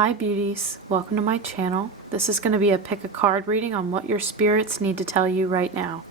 Hi beauties, welcome to my channel. This is going to be a pick a card reading on what your spirits need to tell you right now.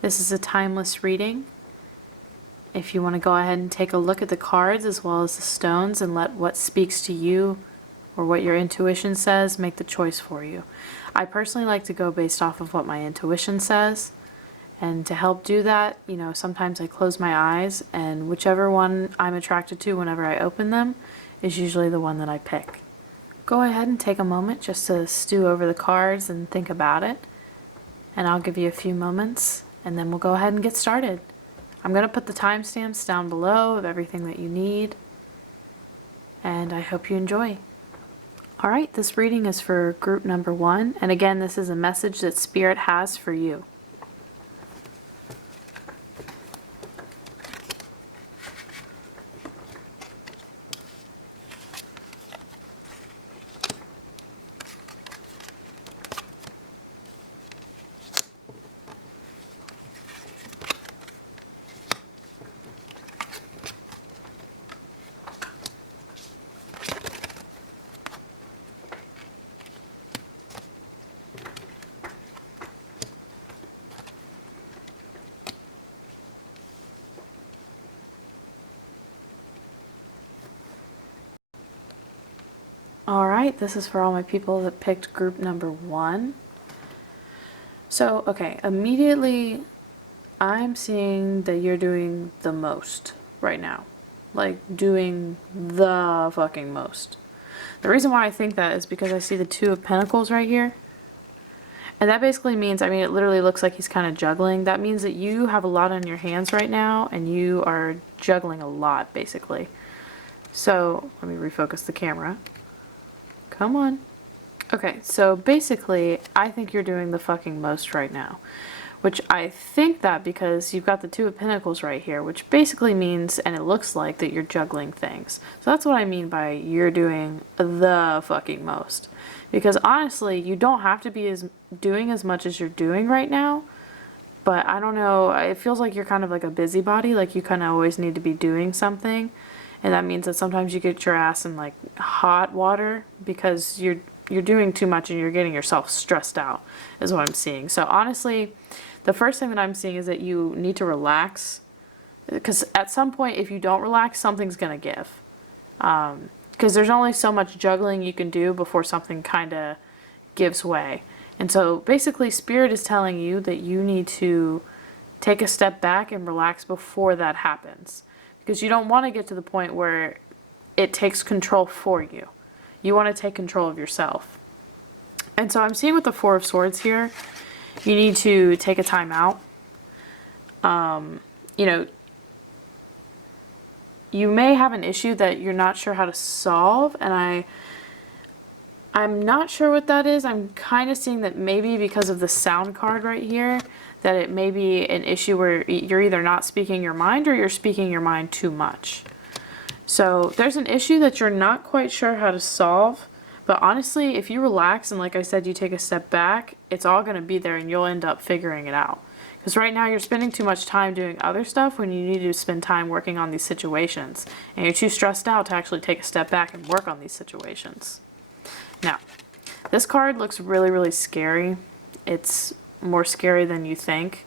This is a timeless reading. If you want to go ahead and take a look at the cards as well as the stones and let what speaks to you or what your intuition says make the choice for you. I personally like to go based off of what my intuition says, and to help do that, sometimes I close my eyes and whichever one I'm attracted to whenever I open them is usually the one that I pick. Go ahead and take a moment just to stew over the cards and think about it. And I'll give you a few moments and then we'll go ahead and get started. I'm going to put the timestamps down below of everything that you need. And I hope you enjoy. Alright, this reading is for group number 1. And again, this is a message that Spirit has for you. Alright, this is for all my people that picked group number 1. So, okay, immediately I'm seeing that you're doing the most right now. Like, doing the fucking most. The reason why I think that is because I see the Two of Pentacles right here. And that basically means, it literally looks like he's kind of juggling. That means that you have a lot on your hands right now and you are juggling a lot, basically. So, let me refocus the camera. Come on. Okay, so basically, I think you're doing the fucking most right now. Which I think that because you've got the Two of Pentacles right here, which basically means, and it looks like, that you're juggling things. So that's what I mean by you're doing the fucking most. Because honestly, you don't have to be doing as much as you're doing right now. But I don't know, it feels like you're kind of like a busybody, like you kind of always need to be doing something. And that means that sometimes you get your ass in like hot water because you're doing too much and you're getting yourself stressed out, is what I'm seeing. So honestly, the first thing that I'm seeing is that you need to relax, because at some point if you don't relax, something's gonna give. Because there's only so much juggling you can do before something kind of gives way. And so basically Spirit is telling you that you need to take a step back and relax before that happens. Because you don't want to get to the point where it takes control for you. You want to take control of yourself. And so I'm seeing with the Four of Swords here, you need to take a time out. You may have an issue that you're not sure how to solve, and I'm not sure what that is. I'm kind of seeing that maybe because of the Sound card right here, that it may be an issue where you're either not speaking your mind or you're speaking your mind too much. So there's an issue that you're not quite sure how to solve, but honestly, if you relax and like I said, you take a step back, it's all going to be there and you'll end up figuring it out. Because right now you're spending too much time doing other stuff when you need to spend time working on these situations. And you're too stressed out to actually take a step back and work on these situations. Now, this card looks really, really scary. It's more scary than you think.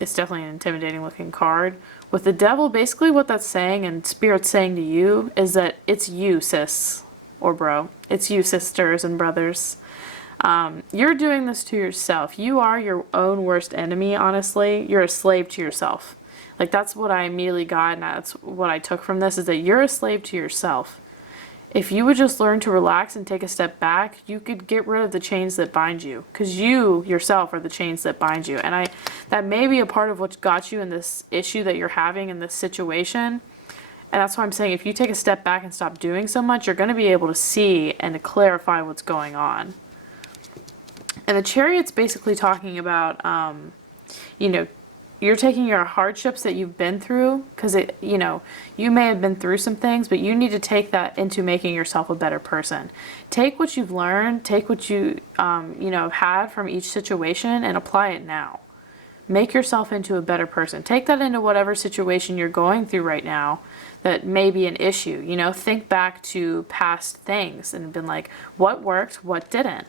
It's definitely an intimidating looking card. With the Devil, basically what that's saying, and Spirit's saying to you, is that it's you, sis or bro. It's you, sisters and brothers. You're doing this to yourself. You are your own worst enemy, honestly. You're a slave to yourself. Like, that's what I immediately got, and that's what I took from this, is that you're a slave to yourself. If you would just learn to relax and take a step back, you could get rid of the chains that bind you. Because you yourself are the chains that bind you. And that may be a part of what got you in this issue that you're having in this situation. And that's why I'm saying if you take a step back and stop doing so much, you're going to be able to see and to clarify what's going on. And the Chariot's basically talking about, you're taking your hardships that you've been through, because you may have been through some things, but you need to take that into making yourself a better person. Take what you've learned, take what you have had from each situation and apply it now. Make yourself into a better person. Take that into whatever situation you're going through right now that may be an issue. You know, think back to past things and been like, what worked, what didn't.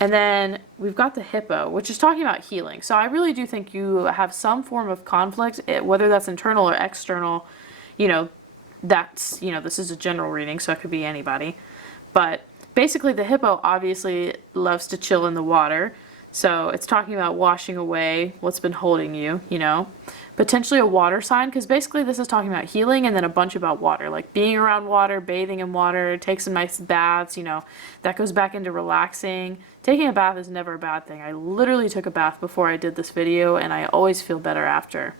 And then we've got the hippo, which is talking about healing. So I really do think you have some form of conflict, whether that's internal or external. You know, that's, you know, this is a general reading, so it could be anybody. But basically the hippo obviously loves to chill in the water. So it's talking about washing away what's been holding you, you know. Potentially a water sign, because basically this is talking about healing and then a bunch about water, like being around water, bathing in water, take some nice baths, you know, that goes back into relaxing. Taking a bath is never a bad thing. I literally took a bath before I did this video and I always feel better after.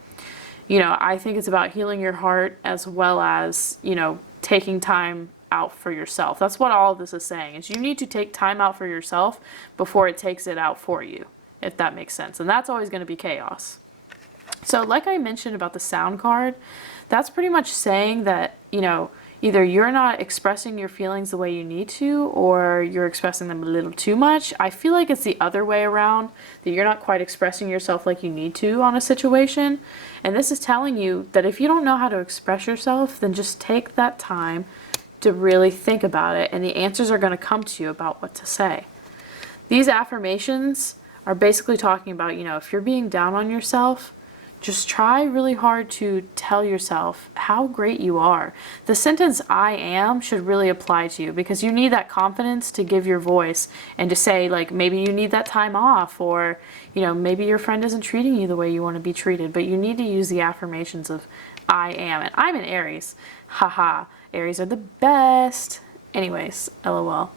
You know, I think it's about healing your heart as well as, you know, taking time out for yourself. That's what all of this is saying, is you need to take time out for yourself before it takes it out for you, if that makes sense. And that's always going to be chaos. So like I mentioned about the sound card, that's pretty much saying that, you know, either you're not expressing your feelings the way you need to, or you're expressing them a little too much. I feel like it's the other way around, that you're not quite expressing yourself like you need to on a situation. And this is telling you that if you don't know how to express yourself, then just take that time to really think about it, and the answers are going to come to you about what to say. These affirmations are basically talking about, you know, if you're being down on yourself, just try really hard to tell yourself how great you are. The sentence I am should really apply to you, because you need that confidence to give your voice and to say, like, maybe you need that time off, or, you know, maybe your friend isn't treating you the way you want to be treated, but you need to use the affirmations of I am. And I'm an Aries. Haha. Aries are the best. Anyways, LOL.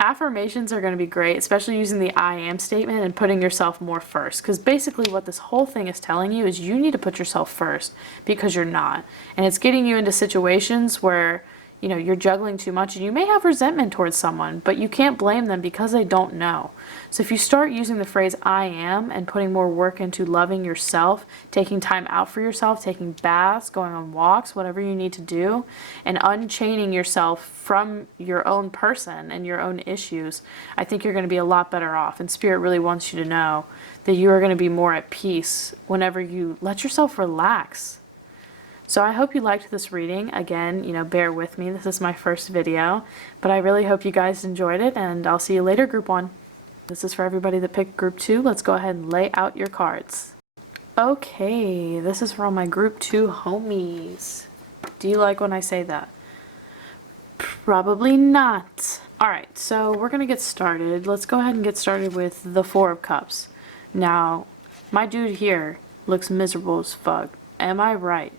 Affirmations are going to be great, especially using the I am statement and putting yourself more first. Because basically what this whole thing is telling you is you need to put yourself first, because you're not. And it's getting you into situations where, you know, you're juggling too much and you may have resentment towards someone, but you can't blame them because they don't know. So if you start using the phrase I am and putting more work into loving yourself, taking time out for yourself, taking baths, going on walks, whatever you need to do, and unchaining yourself from your own person and your own issues, I think you're going to be a lot better off. And Spirit really wants you to know that you are going to be more at peace whenever you let yourself relax. So I hope you liked this reading. Again, you know, bear with me. This is my first video, but I really hope you guys enjoyed it, and I'll see you later, Group 1. This is for everybody that picked Group 2. Let's go ahead and lay out your cards. Okay, this is for all my Group 2 homies. Do you like when I say that? Probably not. Alright, so we're going to get started. Let's go ahead and get started with the Four of Cups. Now, my dude here looks miserable as fuck. Am I right?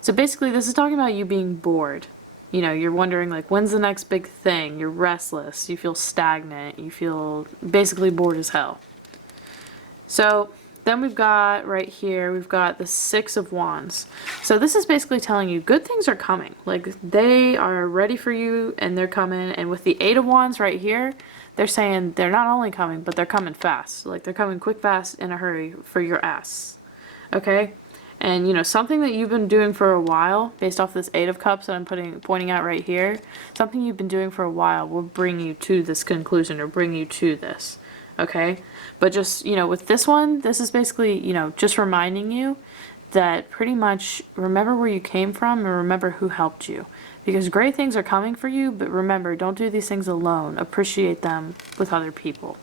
So basically this is talking about you being bored. You know, you're wondering, like, when's the next big thing? You're restless, you feel stagnant, you feel basically bored as hell. So then we've got right here, we've got the Six of Wands. So this is basically telling you good things are coming. Like, they are ready for you and they're coming. And with the Eight of Wands right here, they're saying they're not only coming, but they're coming fast. Like, they're coming quick, fast, in a hurry for your ass. Okay? And, you know, something that you've been doing for a while, based off this Eight of Cups that I'm pointing out right here, something you've been doing for a while will bring you to this conclusion, or bring you to this, okay? But just, you know, with this one, this is basically, you know, just reminding you that pretty much remember where you came from and remember who helped you. Because great things are coming for you, but remember, don't do these things alone. Appreciate them with other people.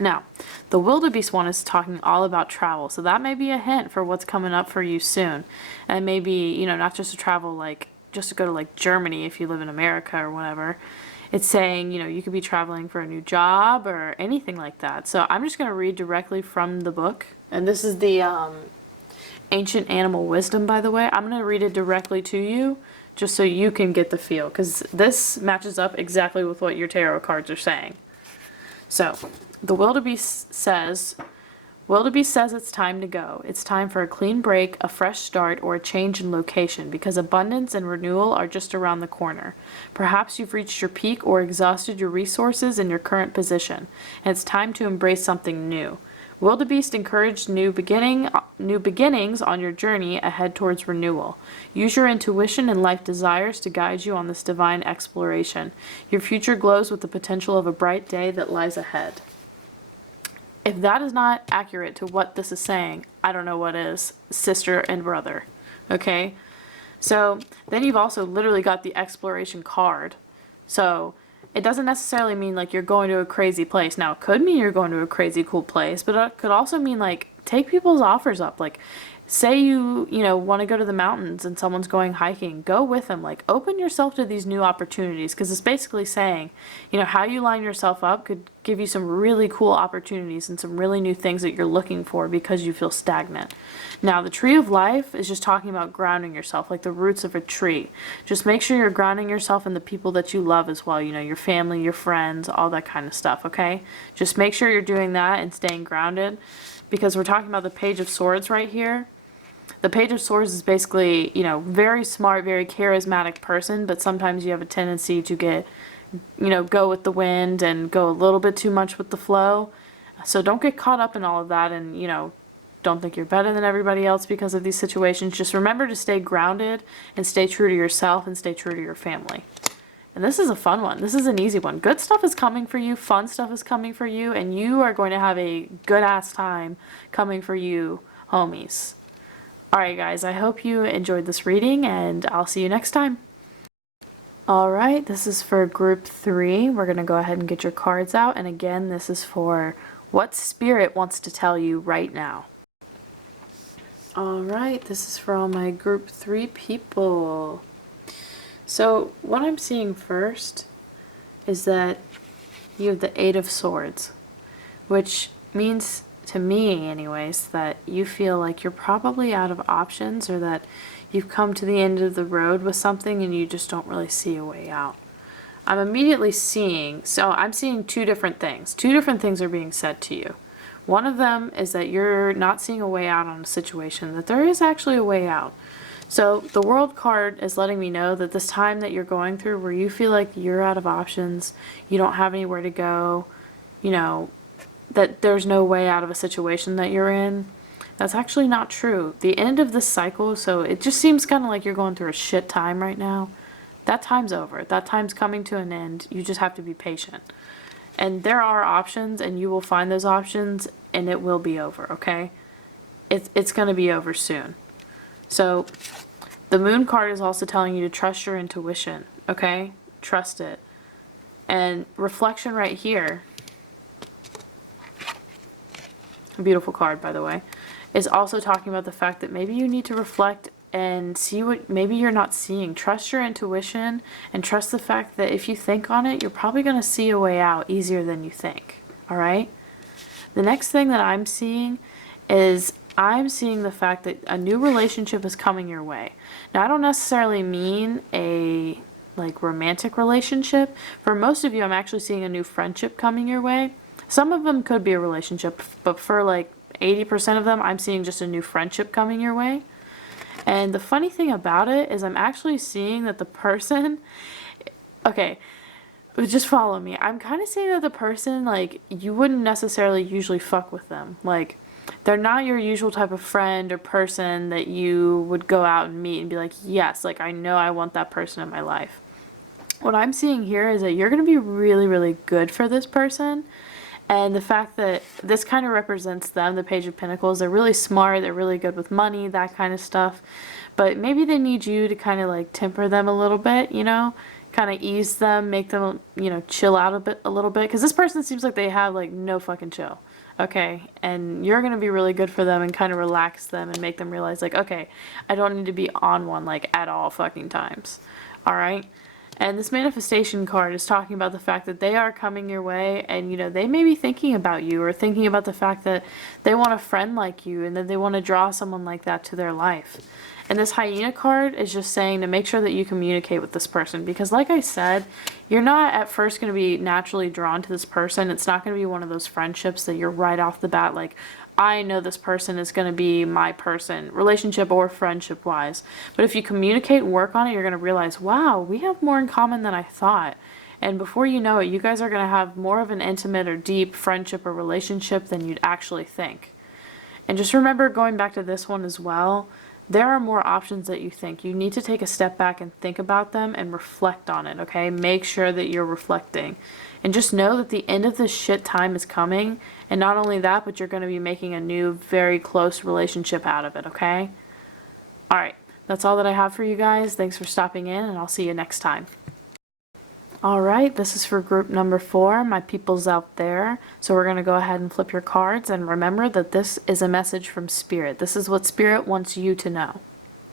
Now, the Wildebeest one is talking all about travel, so that may be a hint for what's coming up for you soon. And maybe, you know, not just to travel, like, just to go to, like, Germany if you live in America or whatever. It's saying, you know, you could be traveling for a new job or anything like that. So I'm just going to read directly from the book. And this is the Ancient Animal Wisdom, by the way. I'm going to read it directly to you just so you can get the feel, because this matches up exactly with what your tarot cards are saying. So, the Wildebeest says it's time to go. It's time for a clean break, a fresh start, or a change in location, because abundance and renewal are just around the corner. Perhaps you've reached your peak or exhausted your resources in your current position, and it's time to embrace something new. Wildebeest encouraged new beginnings on your journey ahead towards renewal. Use your intuition and life desires to guide you on this divine exploration. Your future glows with the potential of a bright day that lies ahead. If that is not accurate to what this is saying, I don't know what is, sister and brother. Okay? So then you've also literally got the exploration card. So it doesn't necessarily mean like you're going to a crazy place. Now, it could mean you're going to a crazy cool place, but it could also mean like take people's offers up. Like, say you want to go to the mountains and someone's going hiking, go with them. Like, open yourself to these new opportunities because it's basically saying, how you line yourself up could give you some really cool opportunities and some really new things that you're looking for because you feel stagnant. Now, the tree of life is just talking about grounding yourself, like the roots of a tree. Just make sure you're grounding yourself in the people that you love as well, your family, your friends, all that kind of stuff, okay? Just make sure you're doing that and staying grounded because we're talking about the Page of Swords right here. The Page of Swords is basically, very smart, very charismatic person, but sometimes you have a tendency to get, go with the wind and go a little bit too much with the flow. So don't get caught up in all of that and, don't think you're better than everybody else because of these situations. Just remember to stay grounded and stay true to yourself and stay true to your family. And this is a fun one. This is an easy one. Good stuff is coming for you. Fun stuff is coming for you. And you are going to have a good-ass time coming for you, homies. Alright guys, I hope you enjoyed this reading and I'll see you next time. Alright, this is for group 3. We're going to go ahead and get your cards out. And again, this is for what spirit wants to tell you right now. Alright, this is for all my group 3 people. So what I'm seeing first is that you have the 8 of Swords, which means to me anyways, that you feel like you're probably out of options or that you've come to the end of the road with something and you just don't really see a way out. I'm immediately seeing, so I'm seeing two different things. Two different things are being said to you. One of them is that you're not seeing a way out on a situation, that there is actually a way out. So the World card is letting me know that this time that you're going through where you feel like you're out of options, you don't have anywhere to go, that there's no way out of a situation that you're in, that's actually not true. The end of this cycle, so it just seems kind of like you're going through a shit time right now. That time's over. That time's coming to an end. You just have to be patient. And there are options, and you will find those options, and it will be over, okay? It's going to be over soon. So the Moon card is also telling you to trust your intuition, okay? Trust it. And reflection right here, a beautiful card by the way, is also talking about the fact that maybe you need to reflect and see what maybe you're not seeing. Trust your intuition and trust the fact that if you think on it, you're probably going to see a way out easier than you think. Alright? The next thing that I'm seeing is I'm seeing the fact that a new relationship is coming your way. Now, I don't necessarily mean a romantic relationship. For most of you, I'm actually seeing a new friendship coming your way. Some of them could be a relationship, but for 80% of them, I'm seeing just a new friendship coming your way. And the funny thing about it is I'm actually seeing that the person, okay, just follow me. I'm kind of seeing that the person, you wouldn't necessarily usually fuck with them. They're not your usual type of friend or person that you would go out and meet and be like, yes, I know I want that person in my life. What I'm seeing here is that you're going to be really, really good for this person. And the fact that this kind of represents them, the Page of Pentacles, they're really smart, they're really good with money, that kind of stuff. But maybe they need you to kind of temper them a little bit, kind of ease them, make them, chill out a little bit. Because this person seems like they have no fucking chill. Okay, and you're going to be really good for them and kind of relax them and make them realize okay, I don't need to be on one at all fucking times. Alright? And this manifestation card is talking about the fact that they are coming your way and, they may be thinking about you or thinking about the fact that they want a friend like you and that they want to draw someone like that to their life. And this hyena card is just saying to make sure that you communicate with this person because like I said, you're not at first going to be naturally drawn to this person. It's not going to be one of those friendships that you're right off the bat I know this person is going to be my person, relationship or friendship wise. But if you communicate and work on it, you're going to realize, wow, we have more in common than I thought. And before you know it, you guys are going to have more of an intimate or deep friendship or relationship than you'd actually think. And just remember, going back to this one as well, there are more options that you think. You need to take a step back and think about them and reflect on it, okay? Make sure that you're reflecting. And just know that the end of this shit time is coming. And not only that, but you're going to be making a new, very close relationship out of it, okay? Alright, That's all that I have for you guys. Thanks for stopping in, and I'll see you next time. All right, this is for group number 4, my peoples out there. So we're going to go ahead and flip your cards, and remember that this is a message from Spirit. This is what Spirit wants you to know.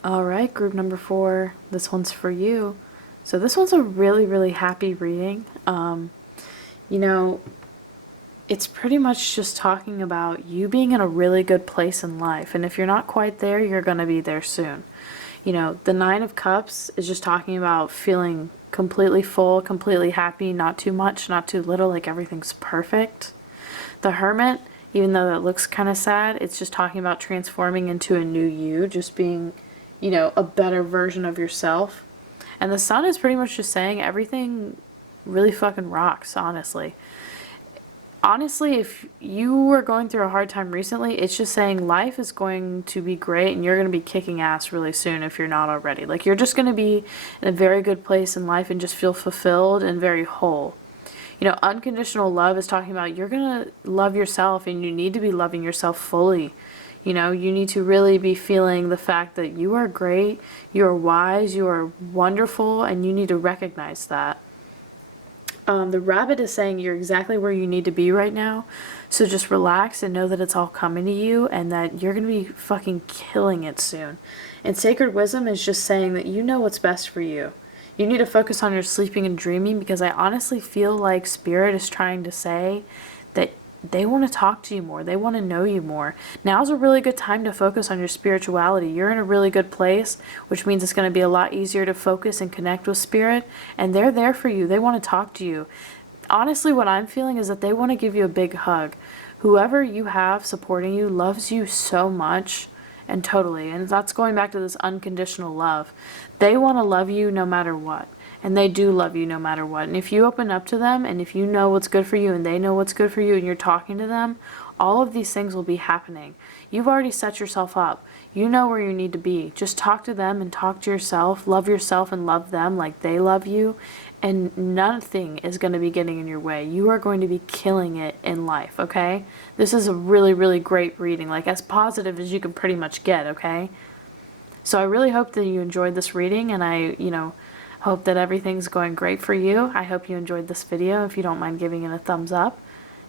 All right, group number 4, this one's for you. So this one's a really, really happy reading. You know, it's pretty much just talking about you being in a really good place in life. And if you're not quite there, you're going to be there soon. You know, the 9 of Cups is just talking about feeling completely full, completely happy, not too much, not too little, like everything's perfect. The Hermit, even though that looks kind of sad, it's just talking about transforming into a new you, just being, you know, a better version of yourself. And the Sun is pretty much just saying everything really fucking rocks, honestly. Honestly, if you were going through a hard time recently, it's just saying life is going to be great and you're going to be kicking ass really soon if you're not already. Like, you're just going to be in a very good place in life and just feel fulfilled and very whole. You know, unconditional love is talking about you're going to love yourself and you need to be loving yourself fully. You know, you need to really be feeling the fact that you are great, you are wise, you are wonderful, and you need to recognize that. The Rabbit is saying you're exactly where you need to be right now. So just relax and know that it's all coming to you and that you're going to be fucking killing it soon. And Sacred Wisdom is just saying that you know what's best for you. You need to focus on your sleeping and dreaming, because I honestly feel like Spirit is trying to say that they want to talk to you more. They want to know you more. Now's a really good time to focus on your spirituality. You're in a really good place, which means it's going to be a lot easier to focus and connect with Spirit. And they're there for you. They want to talk to you. Honestly, what I'm feeling is that they want to give you a big hug. Whoever you have supporting you loves you so much. And totally. And that's going back to this unconditional love. They want to love you no matter what. And they do love you no matter what. And if you open up to them, and if you know what's good for you and they know what's good for you and you're talking to them, all of these things will be happening. You've already set yourself up. You know where you need to be. Just talk to them and talk to yourself. Love yourself and love them like they love you. And nothing is going to be getting in your way. You are going to be killing it in life, okay? This is a really, really great reading. Like, as positive as you can pretty much get, okay? So I really hope that you enjoyed this reading, and I, hope that everything's going great for you. I hope you enjoyed this video. If you don't mind giving it a thumbs up.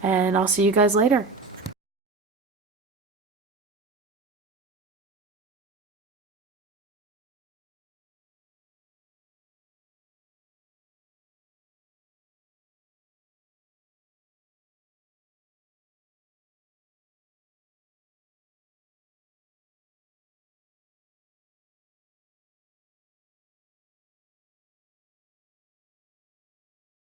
And I'll see you guys later.